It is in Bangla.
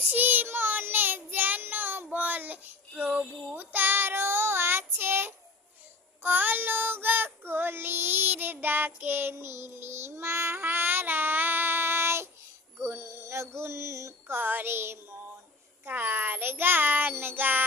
খুশি মনে যেন বলে প্রভু তারও আছে। কলগা কলির ডাকে নীলিমা হারায়, গুনগুন করে মন কার গান গায়।